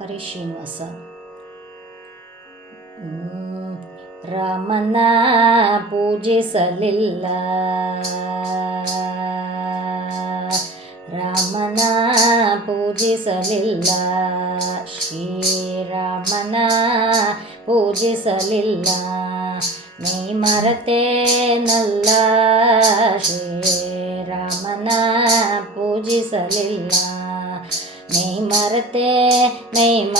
ಹರಿಶ್ರೀನಿವಾಸ. ರಾಮನ ಪೂಜಿಸಲಿಲ್ಲ, ರಾಮನ ಪೂಜಿಸಲಿಲ್ಲ, ಶ್ರೀರಾಮನ ಪೂಜಿಸಲಿಲ್ಲ. ನೀ ಮರೆತೇನಲ್ಲ, ಶ್ರೀರಾಮನ ಪೂಜಿಸಲಿಲ್ಲ. ನೀ ಮರೆತೇನಲ್ಲ,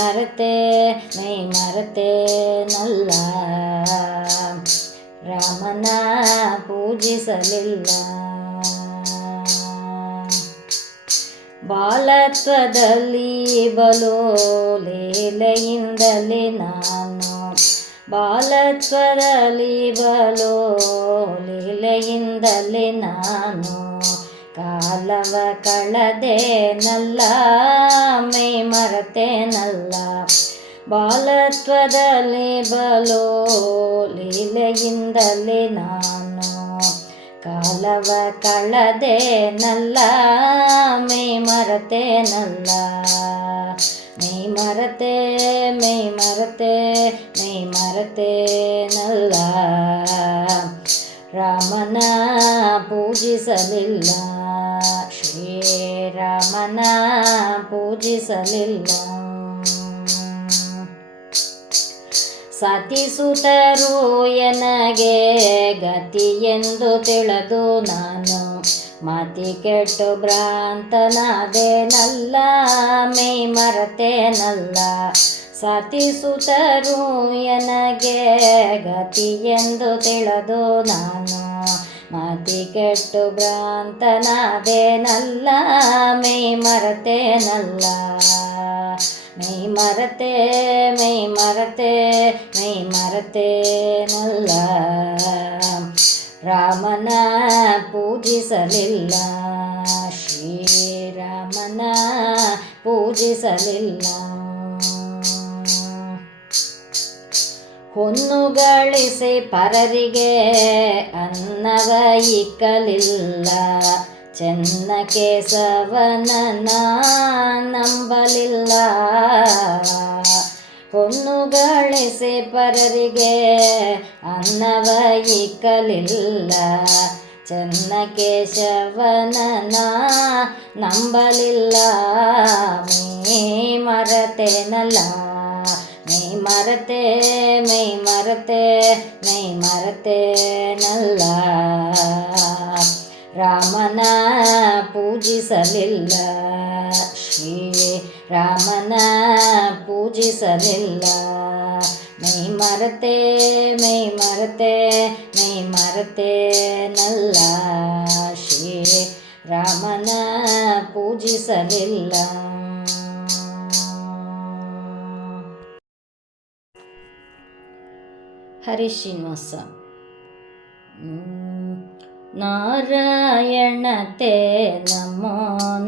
ರಾಮನ ಪೂಜಿಸಲಿಲ್ಲ. ಬಾಲತ್ವದಲ್ಲಿ ಬಲು ಲೀಲೆಯಿಂದಲೇ ನಾನು, ಬಾಲತ್ವದಲ್ಲಿ ಬಲು ಲೀಲೆಯಿಂದಲೇ ನಾನು ಕಾಲವ ಕಳೆದೇನಲ್ಲ, ಮೈ ಮರೆತೇನಲ್ಲ. ಬಾಲತ್ವದಲ್ಲಿ ಬಲು ಲೀಲೆಯಿಂದಲೇ ನಾನು ಕಾಲವ ಕಳೆದೇನಲ್ಲ, ಮೈ ಮರೆತೇನಲ್ಲ. ಮೈ ಮರೆತೇನಲ್ಲ, ರಾಮನ ಪೂಜಿಸಲಿಲ್ಲ, ಶ್ರೀರಾಮನ ಪೂಜಿಸಲಿಲ್ಲ. ಸತಿಸುತರು ಎನಗೆ ಗತಿಯೆಂದು ತಿಳಿದು ನಾನು ಮತಿ ಕೆಟ್ಟು ಭ್ರಾಂತನಾದೇನಲ್ಲ, ಮೈ ಮರೆತೇನಲ್ಲ. ಸತಿಸುತರು ಎನಗೆ ಗತಿಯೆಂದು ತಿಳಿದು ನಾನು ಮತಿ ಕೆಟ್ಟು ಭ್ರಾಂತನಾದೇನಲ್ಲ, ಮೈ ಮರೆತೇನಲ್ಲ. ಮೈ ಮರೆತೇನಲ್ಲ, ರಾಮನ ಪೂಜಿಸಲಿಲ್ಲ, ಶ್ರೀರಾಮನ ಪೂಜಿಸಲಿಲ್ಲ. ಹೊನ್ನು ಗಳಿಸಿ ಪರರಿಗೆ ಅನ್ನವ ಇಕ್ಕಲಿಲ್ಲ, ಚೆನ್ನ ಕೇಶವನ ನಂಬಲಿಲ್ಲ. ಹೊನ್ನು ಗಳಿಸಿ ಪರರಿಗೆ ಅನ್ನವ ಇಕ್ಕಲಿಲ್ಲ, ಚೆನ್ನ ಕೇಶವನ ನಂಬಲಿಲ್ಲ. ಮೈ ಮರೆತೇನಲ್ಲ, ಮೈ ಮರೆತೇನಲ್ಲ, ರಾಮನ ಪೂಜಿಸಲಿಲ್ಲ, ಶ್ರೀರಾಮನ ಪೂಜಿಸಲಿಲ್ಲ. ಮೈ ಮರೆತೇನಲ್ಲ, ಶ್ರೀರಾಮನ ಪೂಜಿಸಲಿಲ್ಲ. ಹರಿಶ್ರೀನಿವಾಸ. ನಾರಾಯಣತೆ ನಮೋ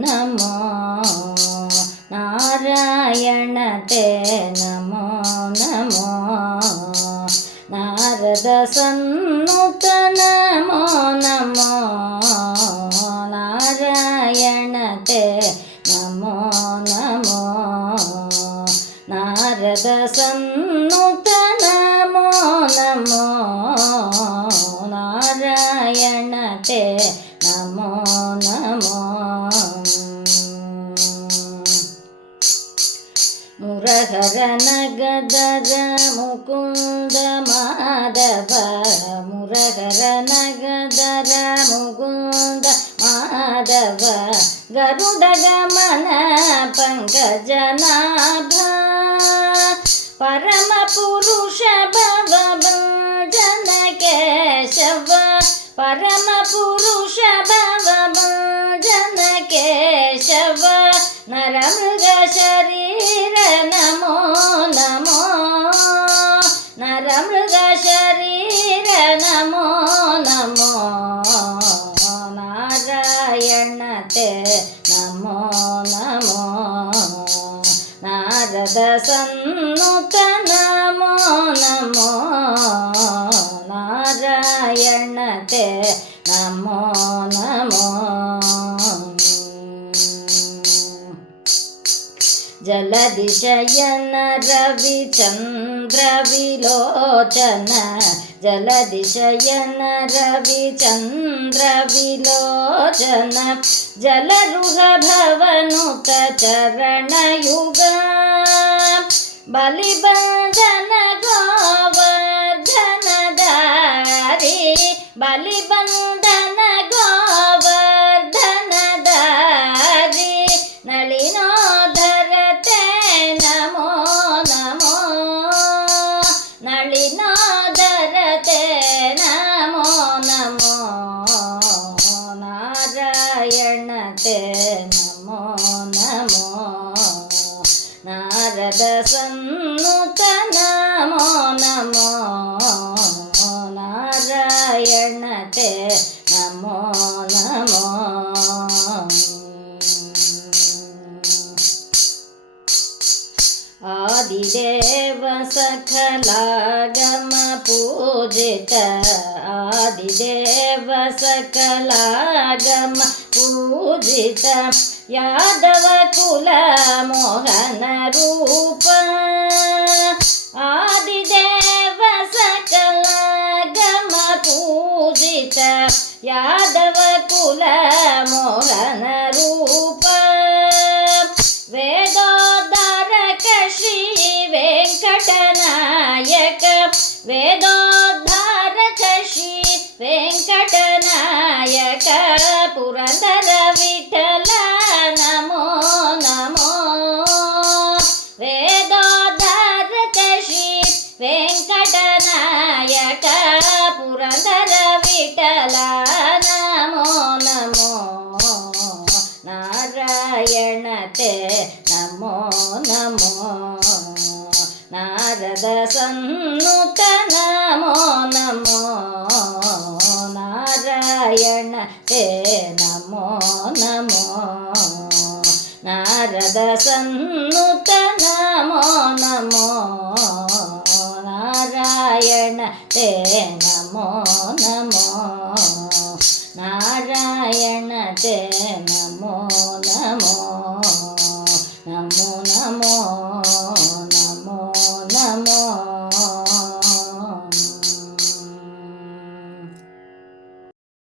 ನಮೋ, ನಾರಾಯಣತೆ ನಮೋ ನಮೋ, ನಾರದ ಸನ್ನುತ ನಮೋ ನಮೋ, ನಾರಾಯಣತೆ ನಮೋ ನಮೋ, ನಾರದ ಸನ್ನುತ ನಮೋ ನಮೋ, ನಾರಾಯಣತೆ ನಮೋ ನಮೋ. ಮುರಹರ ನಗದರ ಮುಕುಂದ ಮಾಧವ, ಮುರಹರ ನಗದರ ಮುಕುಂದ ಮಾಧವ, ಗರುಡ ಗಮನ ಪಂಕಜನಾಭ, ಪರಮ ಪುರುಷ ಭವ ಭಂಜನ ಕೇಶವ, ಪರಮ ಪುರುಷ ಭವ ಭಂಜನ ಕೇಶವ, ನರಮೃಗ ಶರೀರ ನಮೋ ನಮೋ, ನರಮೃಗ ಶರೀರ ನಮೋ ನಮೋ, ನಾರಾಯಣತೆ ನಮೋ ನಮೋ, ನಾರದ ಸನ್ನುತ ನಮೋ ನಮೋ, ನಾರಾಯಣತೆ ನಮೋ ನಮೋ. ಜಲದಿಶಯನ ರವಿಚಂದ್ರವಿಲೋಚನ ಜಲದಿಶಯನ ರವಿಚಂದ್ರವಿಲೋಚನ ಜಲರುಹ ಭವನುತ ಚರಣಯುಗ ಬಲಿಬಂಧನ ಗೋವರ್ಧನಧಾರಿ ಬಲಿಬಂಧನ ಗೋವರ್ಧನಧಾರಿ ನಳಿನೋಧರತೆ ನಮೋ ನಮೋ ನಳಿನೋಧರತೆ ನಮೋ ನಮೋ ನಾರಾಯಣತೆ ನಮೋ ನಮೋ ನಾರದ ಸನ್ನುತ ನಮೋ ನಮೋ ನಾರಾಯಣತೆ ನಮೋ ನಮೋ ಆದಿದೇವ ಸಕಲಾಗಮ ಪೂಜಿತ ಆದಿದೇವ ಸಕಲಾಗಮ ಪೂಜಿತ ಯಾದವ ಕುಲ ಮೋಹನ ರೂಪ ಆದಿದೇವ ಸಕಲಾಗಮ ಪೂಜಿತ ಯಾದವ ಕುಲ ಮೋಹನ ರೂಪ ವೇದೋದ್ಧಾರಕ ಶ್ರೀ ವೆಂಕಟನಾಯಕ ವೇದೋದ್ಧಾರಕ ಶ್ರೀ ವೆಂಕಟನಾಯಕ ಪುರಂದರ ವಿಠಲ ನಮೋ ನಮೋ ವೇದೋದ್ಧಾರಕ ಶ್ರೀ ವೆಂಕಟನಾಯಕ ಪುರಂದರ ವಿಠಲ ನಮೋ ನಮೋ ನಾರಾಯಣತೆ ನಮೋ ನಮೋ ನಾರದ ಸನ್ನುತ ನಮೋ ನಮೋ ನಾರಾಯಣತೆ ನಮೋ ನಮೋ ನಾರದ ಸನ್ನುತ ನಮೋ ನಮೋ ನಾರಾಯಣತೆ ನಮೋ ನಮೋ ನಾರಾಯಣತೆ ನಮೋ